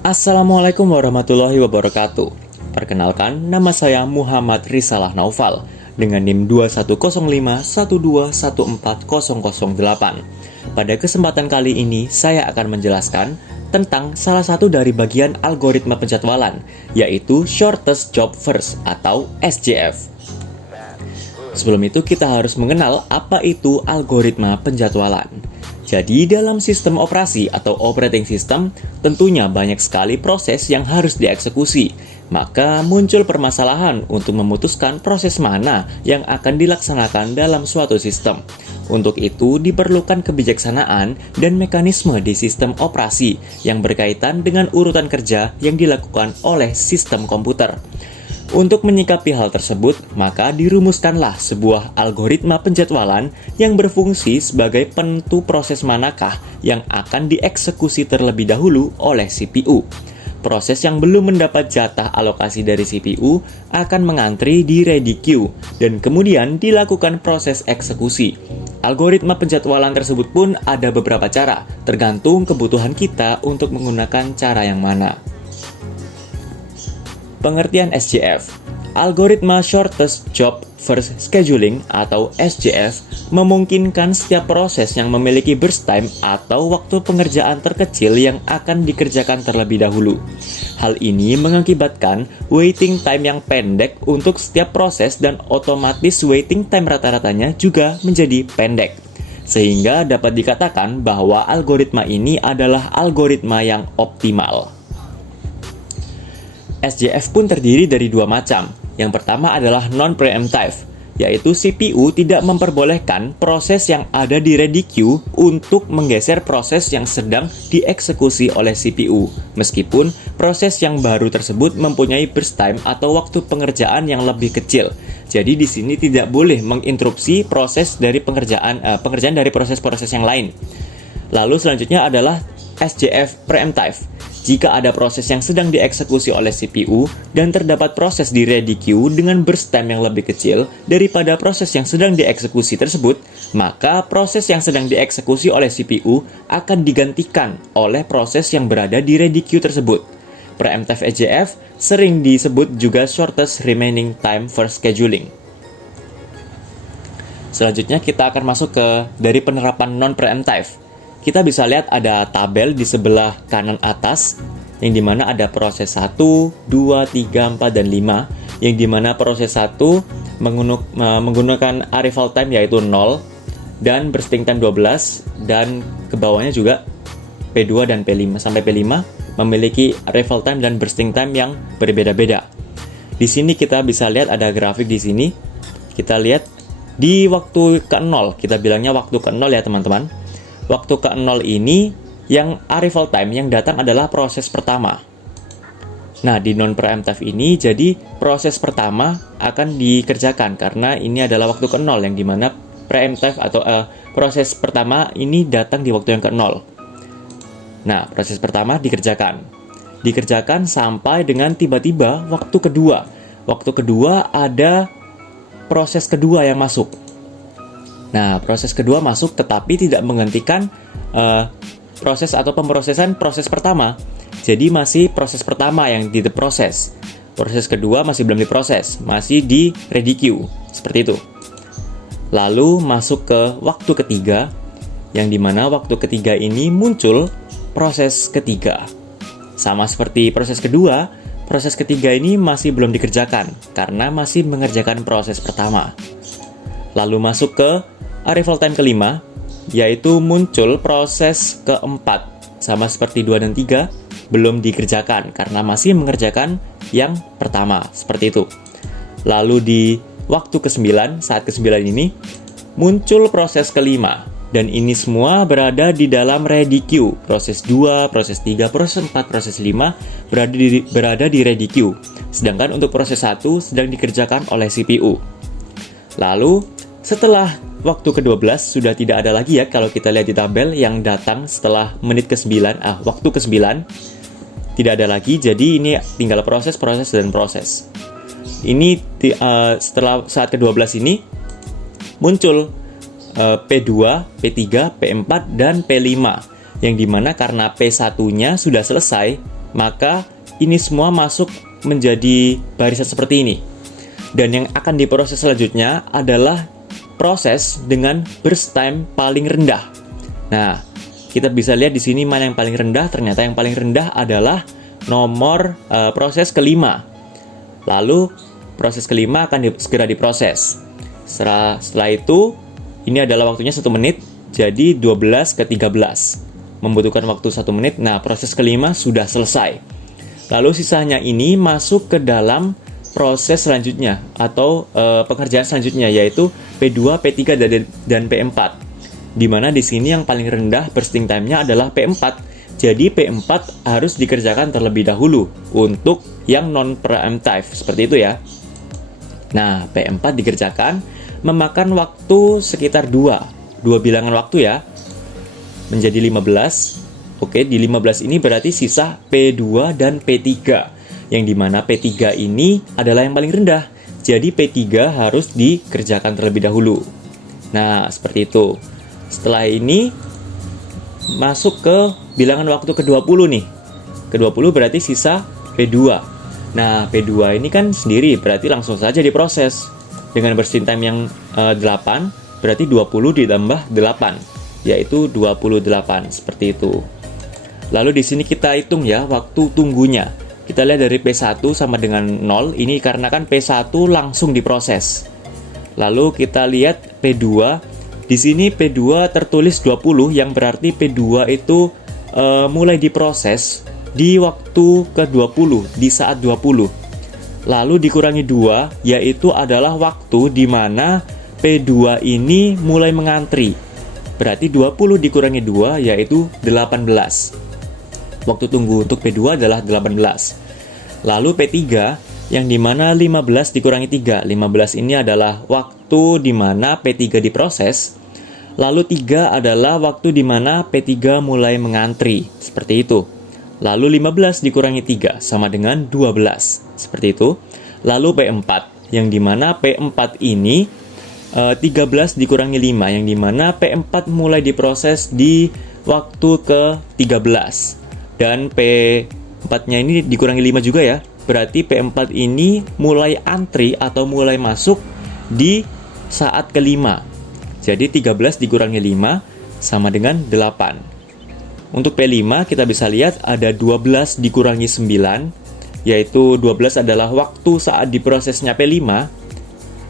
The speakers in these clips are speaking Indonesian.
Assalamualaikum warahmatullahi wabarakatuh. Perkenalkan, nama saya Muhammad Risalah Naufal dengan NIM 210512140008. Pada kesempatan kali ini, saya akan menjelaskan tentang salah satu dari bagian algoritma penjadwalan, yaitu Shortest Job First atau SJF. Sebelum itu, kita harus mengenal apa itu algoritma penjadwalan. Jadi, dalam sistem operasi atau operating system, tentunya banyak sekali proses yang harus dieksekusi. Maka muncul permasalahan untuk memutuskan proses mana yang akan dilaksanakan dalam suatu sistem. Untuk itu, diperlukan kebijaksanaan dan mekanisme di sistem operasi yang berkaitan dengan urutan kerja yang dilakukan oleh sistem komputer. Untuk menyikapi hal tersebut, maka dirumuskanlah sebuah algoritma penjadwalan yang berfungsi sebagai penentu proses manakah yang akan dieksekusi terlebih dahulu oleh CPU. Proses yang belum mendapat jatah alokasi dari CPU akan mengantri di ready queue dan kemudian dilakukan proses eksekusi. Algoritma penjadwalan tersebut pun ada beberapa cara, tergantung kebutuhan kita untuk menggunakan cara yang mana. Pengertian SJF. Algoritma Shortest Job First Scheduling atau SJF memungkinkan setiap proses yang memiliki burst time atau waktu pengerjaan terkecil yang akan dikerjakan terlebih dahulu. Hal ini mengakibatkan waiting time yang pendek untuk setiap proses dan otomatis waiting time rata-ratanya juga menjadi pendek. Sehingga dapat dikatakan bahwa algoritma ini adalah algoritma yang optimal. SJF pun terdiri dari dua macam. Yang pertama adalah non-preemptive, yaitu CPU tidak memperbolehkan proses yang ada di ready queue untuk menggeser proses yang sedang dieksekusi oleh CPU, meskipun proses yang baru tersebut mempunyai burst time atau waktu pengerjaan yang lebih kecil. Jadi di sini tidak boleh menginterupsi proses dari pengerjaan dari proses-proses yang lain. Lalu selanjutnya adalah SJF preemptive. Jika ada proses yang sedang dieksekusi oleh CPU dan terdapat proses di ready queue dengan burst time yang lebih kecil daripada proses yang sedang dieksekusi tersebut, maka proses yang sedang dieksekusi oleh CPU akan digantikan oleh proses yang berada di ready queue tersebut. Preemptive SJF sering disebut juga shortest remaining time for scheduling. Selanjutnya kita akan masuk ke dari penerapan non-preemptive. Kita bisa lihat ada tabel di sebelah kanan atas yang dimana ada proses 1, 2, 3, 4, dan 5 yang dimana proses 1 menggunakan arrival time yaitu 0 dan bursting time 12 dan ke bawahnya juga P2 dan P5 sampai P5 memiliki arrival time dan bursting time yang berbeda-beda. Di sini kita bisa lihat ada grafik di sini. Kita lihat di waktu ke-0, kita bilangnya waktu ke-0 ya teman-teman. Waktu ke-0 ini yang arrival time yang datang adalah proses pertama. Nah, di non-preemptive ini jadi proses pertama akan dikerjakan karena ini adalah waktu ke-0 yang dimana preemptive atau proses pertama ini datang di waktu yang ke-0. Nah, proses pertama dikerjakan sampai dengan tiba-tiba waktu kedua. Waktu kedua ada proses kedua yang masuk. Nah, proses kedua masuk tetapi tidak menggantikan proses atau pemrosesan proses pertama. Jadi masih proses pertama yang diproses. Proses kedua masih belum diproses, masih di ready queue, seperti itu. Lalu masuk ke waktu ketiga, yang dimana waktu ketiga ini muncul proses ketiga. Sama seperti proses kedua, proses ketiga ini masih belum dikerjakan, karena masih mengerjakan proses pertama. Lalu masuk ke arrival time kelima, yaitu muncul proses keempat. Sama seperti 2 dan 3, belum dikerjakan karena masih mengerjakan yang pertama, seperti itu. Lalu di waktu ke-9, saat ke-9 ini, muncul proses kelima. Dan ini semua berada di dalam ready queue. Proses 2, proses 3, proses 4, proses 5 berada di ready queue. Sedangkan untuk proses 1 sedang dikerjakan oleh CPU. Lalu, setelah waktu ke-12 sudah tidak ada lagi ya kalau kita lihat di tabel yang datang setelah menit ke-9, waktu ke-9 tidak ada lagi, jadi ini tinggal proses, dan proses. Ini setelah saat ke-12 ini muncul P2, P3, P4, dan P5 yang dimana karena P1-nya sudah selesai, maka ini semua masuk menjadi barisan seperti ini. Dan yang akan diproses selanjutnya adalah proses dengan burst time paling rendah. Nah, kita bisa lihat di sini mana yang paling rendah. Ternyata yang paling rendah adalah nomor proses kelima. Lalu proses kelima akan segera diproses. Setelah itu, ini adalah waktunya 1 menit, jadi 12 ke 13. Membutuhkan waktu 1 menit, nah proses kelima sudah selesai. Lalu sisanya ini masuk ke dalam proses selanjutnya, atau pekerjaan selanjutnya, yaitu P2, P3, dan P4. Dimana di sini yang paling rendah bursting time-nya adalah P4. Jadi P4 harus dikerjakan terlebih dahulu untuk yang non-preemptive, seperti itu ya. Nah, P4 dikerjakan memakan waktu sekitar 2 bilangan waktu ya, menjadi 15. Oke, di 15 ini berarti sisa P2 dan P3, yang dimana P3 ini adalah yang paling rendah. Jadi P3 harus dikerjakan terlebih dahulu. Nah, seperti itu. Setelah ini masuk ke bilangan waktu ke-20 nih. Ke-20 berarti sisa P2. Nah, P2 ini kan sendiri, berarti langsung saja diproses. Dengan bursting time yang 8, berarti 20 ditambah 8, yaitu 28, seperti itu. Lalu di sini kita hitung ya waktu tunggunya. Kita lihat dari P1 sama dengan 0, ini karena kan P1 langsung diproses. Lalu kita lihat P2, di sini P2 tertulis 20, yang berarti P2 itu mulai diproses di waktu ke-20, di saat 20. Lalu dikurangi 2, yaitu adalah waktu di mana P2 ini mulai mengantri. Berarti 20 dikurangi 2, yaitu 18. Waktu tunggu untuk P2 adalah 18. Lalu P3, yang dimana 15 dikurangi 3. 15 ini adalah waktu di mana P3 diproses. Lalu 3 adalah waktu di mana P3 mulai mengantri. Seperti itu. Lalu 15 dikurangi 3 sama dengan 12. Seperti itu. Lalu P4, yang dimana P4 ini 13 dikurangi 5, yang dimana P4 mulai diproses di waktu ke-13. Dan P4-nya ini dikurangi 5 juga ya. Berarti P4 ini mulai antri atau mulai masuk di saat kelima. Jadi 13 dikurangi 5 sama dengan 8. Untuk P5 kita bisa lihat ada 12 dikurangi 9, yaitu 12 adalah waktu saat diprosesnya P5.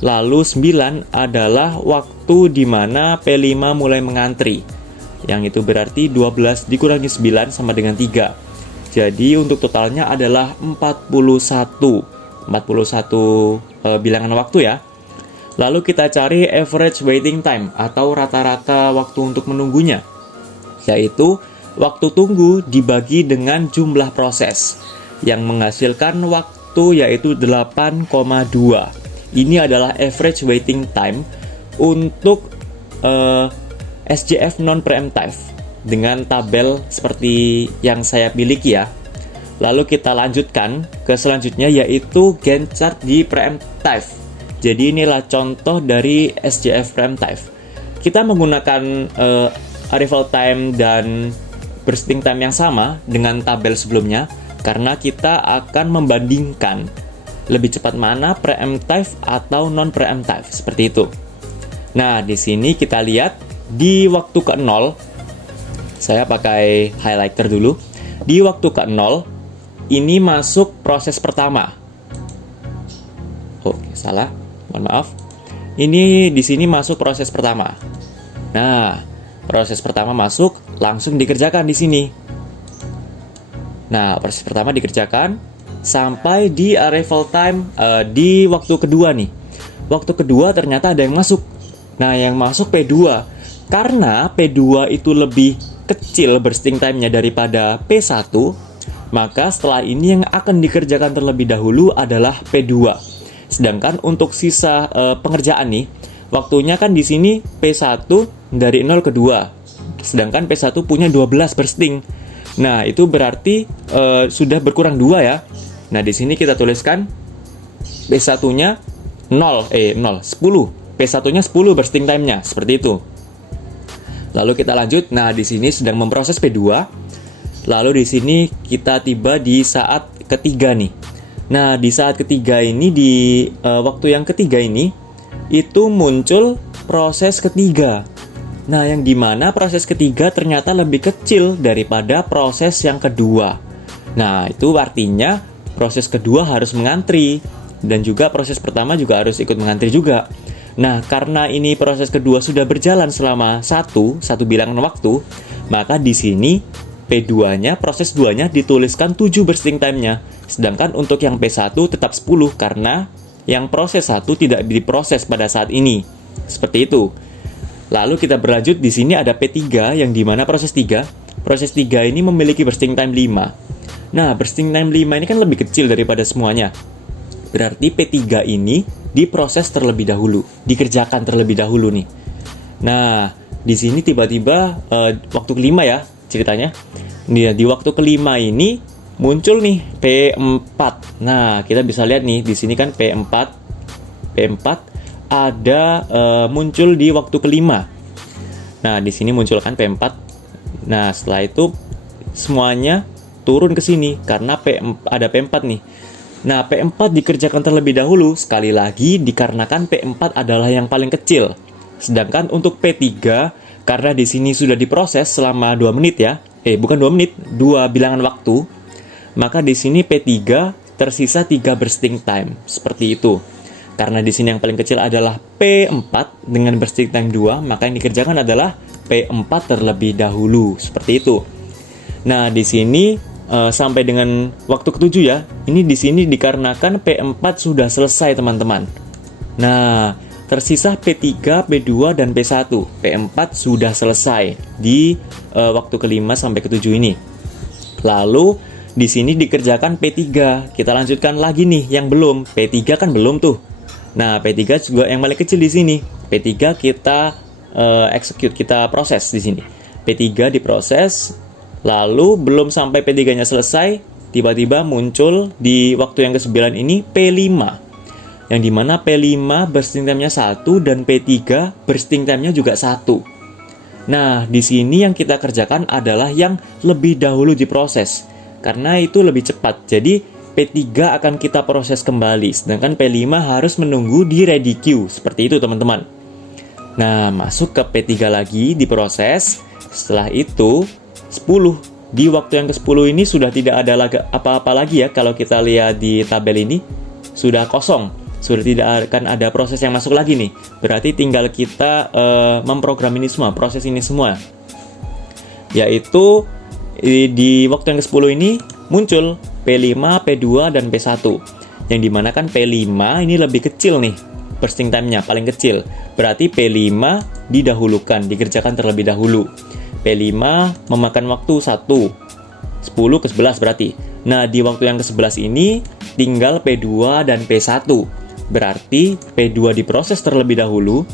Lalu 9 adalah waktu di mana P5 mulai mengantri. Yang itu berarti 12 dikurangi 9 sama dengan 3. Jadi untuk totalnya adalah 41 bilangan waktu ya. Lalu kita cari average waiting time atau rata-rata waktu untuk menunggunya, yaitu waktu tunggu dibagi dengan jumlah proses, yang menghasilkan waktu yaitu 8,2. Ini adalah average waiting time untuk SJF non-preemptive dengan tabel seperti yang saya miliki ya. Lalu kita lanjutkan ke selanjutnya, yaitu Gantt chart di preemptive. Jadi inilah contoh dari SJF preemptive. Kita menggunakan arrival time dan bursting time yang sama dengan tabel sebelumnya, karena kita akan membandingkan lebih cepat mana preemptive atau non-preemptive, seperti itu. Nah, di sini kita lihat di waktu ke-0, saya pakai highlighter dulu. Di waktu ke-0, ini masuk proses pertama. Oh, salah. Mohon maaf. Ini di sini masuk proses pertama. Nah, proses pertama masuk, langsung dikerjakan di sini. Nah, proses pertama dikerjakan sampai di arrival time di waktu kedua nih. Waktu kedua ternyata ada yang masuk. Nah, yang masuk P2. Karena P2 itu lebih kecil bursting time-nya daripada P1, maka setelah ini yang akan dikerjakan terlebih dahulu adalah P2. Sedangkan untuk sisa pengerjaan nih, waktunya kan di sini P1 dari 0 ke 2. Sedangkan P1 punya 12 bursting. Nah, itu berarti sudah berkurang 2 ya. Nah, di sini kita tuliskan P1-nya 10. P1-nya 10 bursting time-nya, seperti itu. Lalu kita lanjut. Nah, di sini sedang memproses P2. Lalu di sini kita tiba di saat ketiga nih. Nah, di saat ketiga ini, di waktu yang ketiga ini, itu muncul proses ketiga. Nah, yang dimana proses ketiga ternyata lebih kecil daripada proses yang kedua. Nah, itu artinya proses kedua harus mengantri. Dan juga proses pertama juga harus ikut mengantri juga. Nah, karena ini proses kedua sudah berjalan selama satu bilangan waktu, maka di sini P2-nya, proses 2-nya dituliskan 7 bursting time-nya. Sedangkan untuk yang P1 tetap 10 karena yang proses 1 tidak diproses pada saat ini. Seperti itu. Lalu kita berlanjut, di sini ada P3 yang dimana proses 3. Proses 3 ini memiliki bursting time 5. Nah, bursting time 5 ini kan lebih kecil daripada semuanya. Berarti P3 ini diproses terlebih dahulu, dikerjakan terlebih dahulu nih. Nah, di sini tiba-tiba waktu kelima ya ceritanya. Di waktu kelima ini muncul nih P4. Nah, kita bisa lihat nih di sini kan P4 ada muncul di waktu kelima. Nah, di sini muncul kan P4. Nah, setelah itu semuanya turun ke sini karena ada P4 nih. Nah, P4 dikerjakan terlebih dahulu, sekali lagi dikarenakan P4 adalah yang paling kecil. Sedangkan untuk P3, karena di sini sudah diproses selama 2 menit ya, bukan 2 menit, 2 bilangan waktu, maka di sini P3 tersisa 3 bursting time, seperti itu. Karena di sini yang paling kecil adalah P4 dengan bursting time 2, maka yang dikerjakan adalah P4 terlebih dahulu, seperti itu. Nah, di sini sampai dengan waktu ketujuh ya. Ini di sini dikarenakan P4 sudah selesai teman-teman. Nah, tersisa P3, P2 dan P1. P4 sudah selesai di waktu kelima sampai ketujuh ini. Lalu di sini dikerjakan P3. Kita lanjutkan lagi nih yang belum. P3 kan belum tuh. Nah, P3 juga yang paling kecil di sini. P3 kita execute, kita proses di sini. P3 diproses. Lalu belum sampai P3-nya selesai, tiba-tiba muncul di waktu yang ke-9 ini P5. Yang dimana P5 bursting time-nya 1 dan P3 bursting time-nya juga 1. Nah, di sini yang kita kerjakan adalah yang lebih dahulu diproses. Karena itu lebih cepat. Jadi P3 akan kita proses kembali, sedangkan P5 harus menunggu di ready queue. Seperti itu teman-teman. Nah, masuk ke P3 lagi diproses. Setelah itu 10. Di waktu yang ke-10 ini sudah tidak ada apa-apa lagi ya. Kalau kita lihat di tabel ini sudah kosong, sudah tidak akan ada proses yang masuk lagi nih. Berarti tinggal kita memprogram ini semua, proses ini semua. Yaitu di waktu yang ke-10 ini muncul P5, P2 dan P1. Yang dimana kan P5 ini lebih kecil nih, bursting time-nya paling kecil. Berarti P5 didahulukan, dikerjakan terlebih dahulu. P5 memakan waktu 1, 10 ke 11 berarti. Nah, di waktu yang ke-11 ini tinggal P2 dan P1. Berarti P2 diproses terlebih dahulu,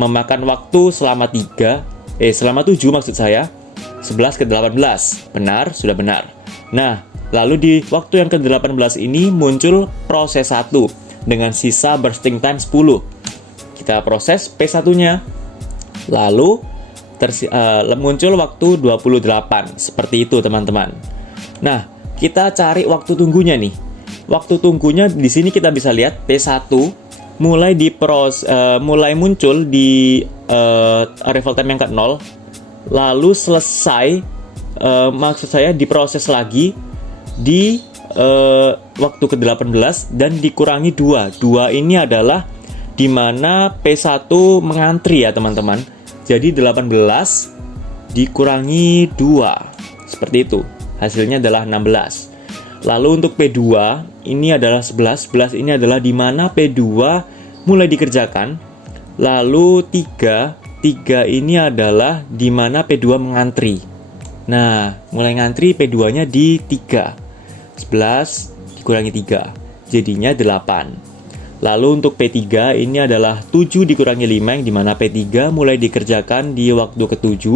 memakan waktu selama 7 maksud saya, 11 ke 18. Benar, sudah benar. Nah, lalu di waktu yang ke-18 ini muncul proses 1 dengan sisa bursting time 10. Kita proses P1-nya. Lalu muncul waktu 28. Seperti itu teman-teman. Nah, kita cari waktu tunggunya nih. Waktu tunggunya di sini kita bisa lihat P1 mulai muncul di arrival time yang ke-0, lalu selesai, maksud saya diproses lagi di waktu ke-18 dan dikurangi 2. 2 ini adalah dimana P1 mengantri ya teman-teman. Jadi 18 dikurangi 2. Seperti itu. Hasilnya adalah 16. Lalu untuk P2 ini adalah 11. 11 ini adalah di mana P2 mulai dikerjakan. Lalu 3 ini adalah di mana P2 mengantri. Nah, mulai ngantri P2-nya di 3. 11 dikurangi 3. Jadinya 8. Lalu untuk P3 ini adalah 7 dikurangi 5, yang dimana P3 mulai dikerjakan di waktu ke-7.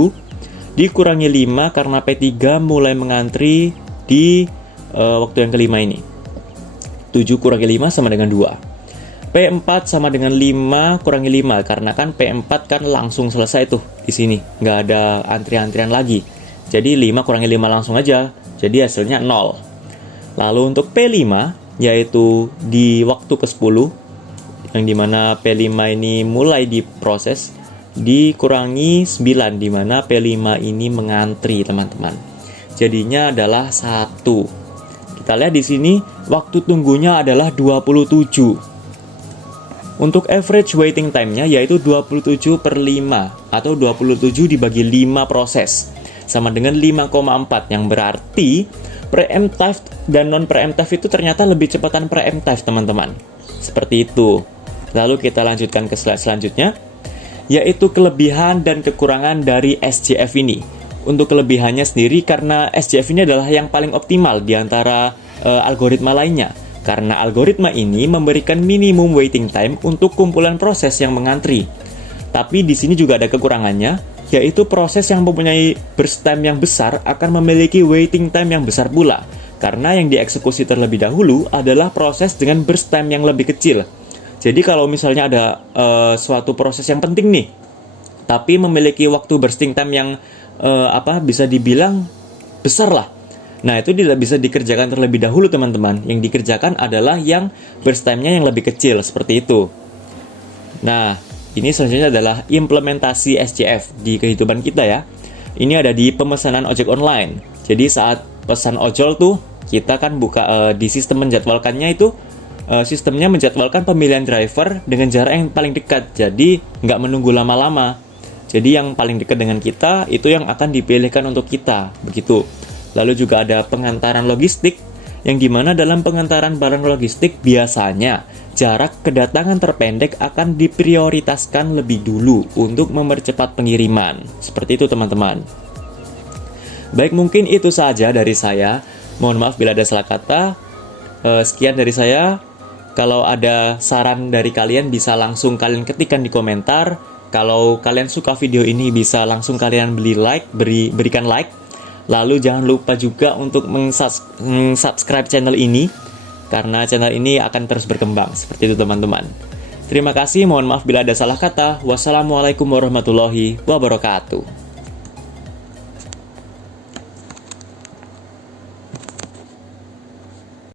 Dikurangi 5 karena P3 mulai mengantri di waktu yang kelima ini. 7 kurangi 5 sama dengan 2. P4 sama dengan 5 kurangi 5, karena kan P4 kan langsung selesai tuh di sini. Nggak ada antrian-antrian lagi. Jadi 5 kurangi 5 langsung aja. Jadi hasilnya 0. Lalu untuk P5, yaitu di waktu ke-10, yang dimana P5 ini mulai diproses, dikurangi 9, dimana P5 ini mengantri, teman-teman. Jadinya adalah 1. Kita lihat di sini, waktu tunggunya adalah 27. Untuk average waiting time-nya yaitu 27/5 atau 27 dibagi 5 proses sama dengan 5,4, yang berarti preemptive dan non-preemptive itu ternyata lebih cepatan preemptive, teman-teman. Seperti itu. Lalu kita lanjutkan ke slide selanjutnya, yaitu kelebihan dan kekurangan dari SJF ini. Untuk kelebihannya sendiri, karena SJF ini adalah yang paling optimal di antara algoritma lainnya. Karena algoritma ini memberikan minimum waiting time untuk kumpulan proses yang mengantri. Tapi di sini juga ada kekurangannya, yaitu proses yang mempunyai burst time yang besar akan memiliki waiting time yang besar pula. Karena yang dieksekusi terlebih dahulu adalah proses dengan burst time yang lebih kecil. Jadi kalau misalnya ada suatu proses yang penting nih, tapi memiliki waktu bursting time yang bisa dibilang besar lah. Nah, itu tidak bisa dikerjakan terlebih dahulu, teman-teman. Yang dikerjakan adalah yang burst time-nya yang lebih kecil, seperti itu. Nah, ini selanjutnya adalah implementasi SJF di kehidupan kita ya. Ini ada di pemesanan ojek online. Jadi saat pesan ojol tuh, kita kan buka di sistem menjadwalkannya itu, sistemnya menjadwalkan pemilihan driver dengan jarak yang paling dekat. Jadi, nggak menunggu lama-lama. Jadi, yang paling dekat dengan kita, itu yang akan dipilihkan untuk kita. Begitu. Lalu juga ada pengantaran logistik, yang dimana dalam pengantaran barang logistik biasanya jarak kedatangan terpendek akan diprioritaskan lebih dulu untuk mempercepat pengiriman. Seperti itu, teman-teman. Baik, mungkin itu saja dari saya. Mohon maaf bila ada salah kata. Sekian dari saya. Kalau ada saran dari kalian bisa langsung kalian ketikkan di komentar. Kalau kalian suka video ini bisa langsung kalian berikan like. Lalu jangan lupa juga untuk subscribe channel ini, karena channel ini akan terus berkembang. Seperti itu, teman-teman. Terima kasih, mohon maaf bila ada salah kata. Wassalamualaikum warahmatullahi wabarakatuh.